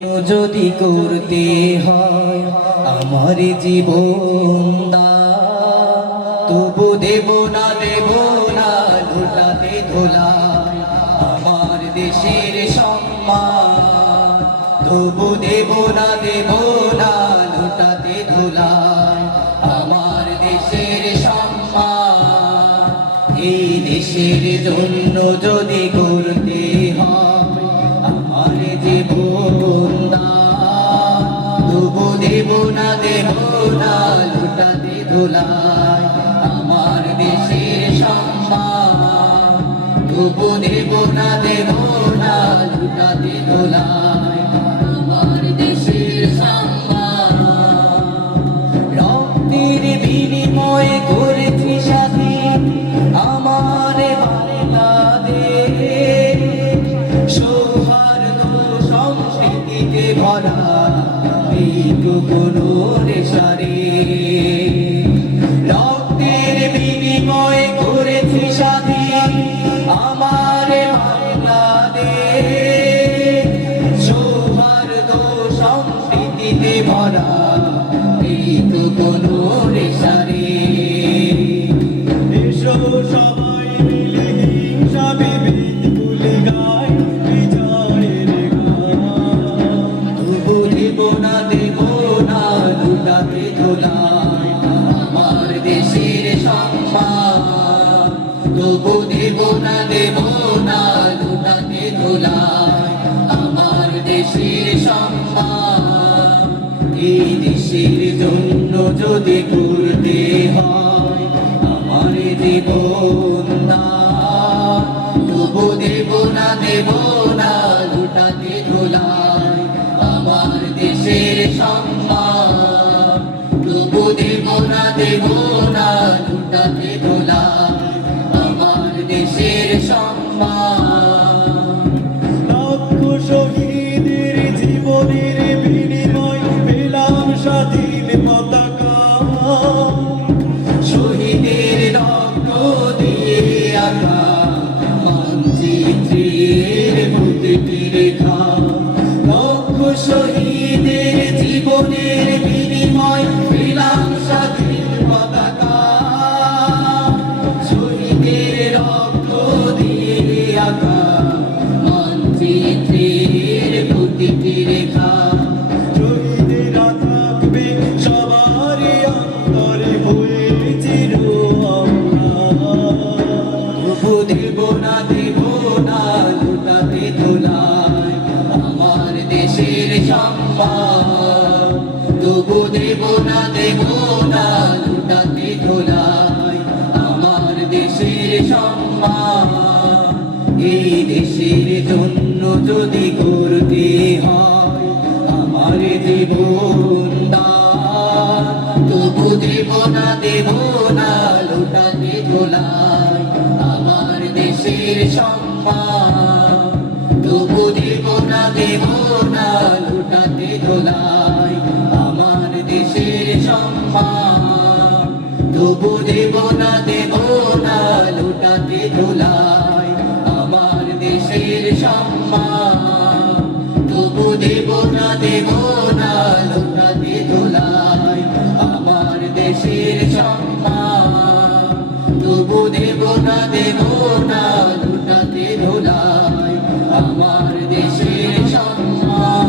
যদি করতে হয় আমার জীবন তবু দেব না লুটাতে ধোলাই আমার দেশের সম্মান। তবু দেব না লুটাতে ধোলাই আমার দেশের সম্মান। এই দেশের জন্য যদি করতে হয় আমার জীবন তবু দেব না লুটাতে ধোলাই আমার দেশের সম্মান। তবু দেব না লুটাতে ধোলাই আমার দেশের সম্মান। রক্তের বিনিময়ে করেছি স্বাধীন আমার বাংলাদেশ। সৌহার্দ্য সম্প্রীতিতে ভরা কোনো রেশারে রক্তের বিনিময়ে করেছি স্বাধীন আমার বাংলাদেশ। সৌহার্দ্য সম্প্রীতিতে ভরা কোনো রেশারে। এসো সবাই মিলে হিংসা বিভেদ ভুলে গাই বিজয়ের গান। তবু দেব না লুটাতে ধোলাই আমার দেশের সম্মান। তবু দেব না লুটাতে ধোলাই আমার দেশের সম্মান। এই দেশের জন্য যদি করতে হয় আমার জীবন তবু দেব না লুটাতে ধোলাই আমার দেশের সম্মান। তবু দেব না লুটাতে ধোলাই আমার দেশের সম্মান। লক্ষ শহীদের জীবনের বিনিময় পেলাম স্বাধীন পতাকা। শহীদের রক্ত দিয়ে আঁকা মানচিত্রের প্রতিটি রেখা। লক্ষ শহীদের জীবনের বিনিময় পেলাম স্বাধীন পতাকা। শহীদের রক্ত দিয়ে আঁকা মানচিত্রের প্রতিটি রেখা। শহীদেরা থাকবে সবারই অন্তরে হয়ে চির তবু দেব না লুটাতে ধোলাই আমার দেশের সম্মান। তবু দেব না লুটাতে ধোলাই আমার দেশের সম্মান। এই দেশের জন্য যদি করতে হয় আমার জীবন তবু দেব না লুটাতে ধোলাই আমার দেশের সম্মান। তবু দেব না লুটাতে ধোলাই আমার দেশের সম্মান। তবু দেব না লুটাতে ধোলাই আমার দেশের সম্মান। তবু দেব না লুটাতে ধোলাই আমার দেশের সম্মান। তবু দেব না লুটাতে ধোলাই আমার দেশের সম্মান।